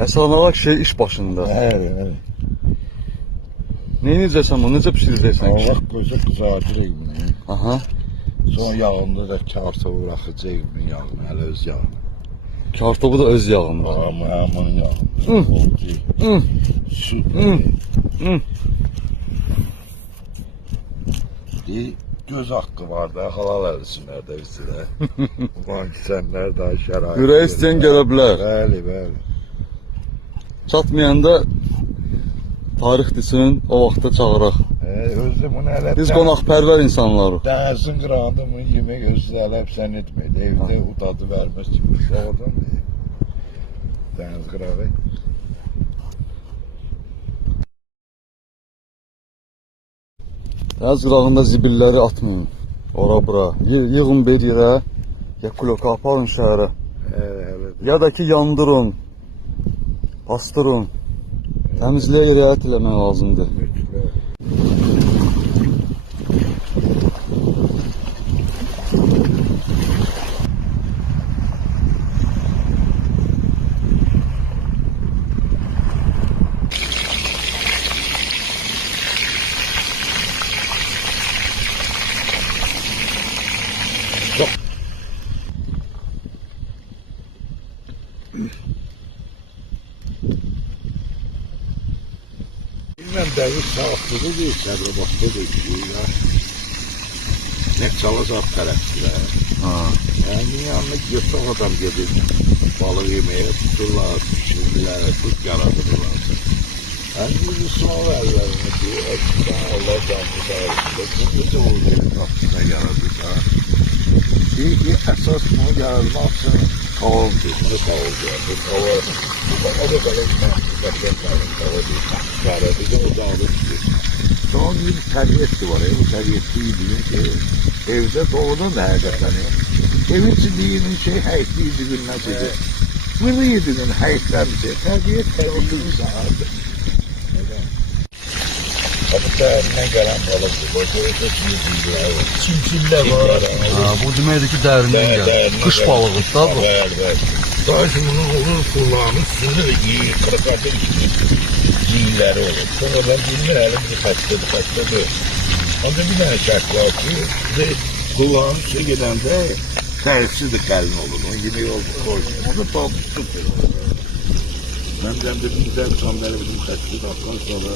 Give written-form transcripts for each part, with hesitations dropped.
Həsən ağa şey iş başında. Evet. Ne necəsən bunu? Necə pişireceksən ki? Allah gözü kızartırıq bunu. Aha. Son yağında da kartofu bırakacaq bunun yağını, hələ öz yağını. Kartofu da öz yağında. Aman yağını. Süt. Göz hakkı var da halal eləsinlər də bizi də. Ulan kisənlər daha şərait. Ürək istəyən gələ bilər. Bəli. Çatmayanda tarix desin, o vaxtda çağıraq. Özü bunu hələ... Biz qonaqpərvər insanlarıq. Dənizin qırağında bunu yemək özü hələ sən etməydi. Evdə o dadı verməz ki, sağdan deyil. Dəniz qırağı. Dəniz qırağında zibilləri atmayın. Ora bura. Yığın bir yerə. Ya kuloka aparın şəhərə. Ya da ki yandırın. Bastırın. Təmizliyə riayət eləmək lazımdır. Bilmem dəviz saatlığı deyil, səbrabaqda deyil ya. Ne çalacaq tərəfdirə. Yani yanına yoxsa adam gedir, balığı yeməyə tuturlar, pişirirlər, tut yaradırlar. Yani bu sual əllərini ki, Allah canlı sağlıqda, bu necə olur qapısına yaradırlar. Əsas bunu yaratmaq üçün kavaldır, bunu kavaldır. Bu kaval, o da qalırsan, Qarabıza o dağılır ki. Son bir təbiyyətli var. Bu təbiyyətli yediğin şey. Evdə doğudan da həqiqətən. Evin içindiyinin şey həyətli yediğin nədir? Bunu yediğin həyətdən bir şey. Təbiyyət təbiyyətli sağlardır. Tabii dərindən gələn balıqdır. Bu da çimçillər var. Bu deməkdir ki, dərindən gəlir. Qış balığıdır da bu. Daha şimdi bunu olur kulağının üstünde de giyin, kırıklarda giyinleri olur. Sonra ben bilmeyelim dikkatli. Onda bir tane şart var ki, kulağın üstüne gidende tersiz kalın olur. O yine yol koysun. O da tatlı tutuyor. Ben de bizden sonra bizim kaçtı dakikadan sonra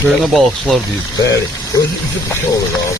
Köyünə balıqçılar deyir. Bəli, özü bir şey olur abi.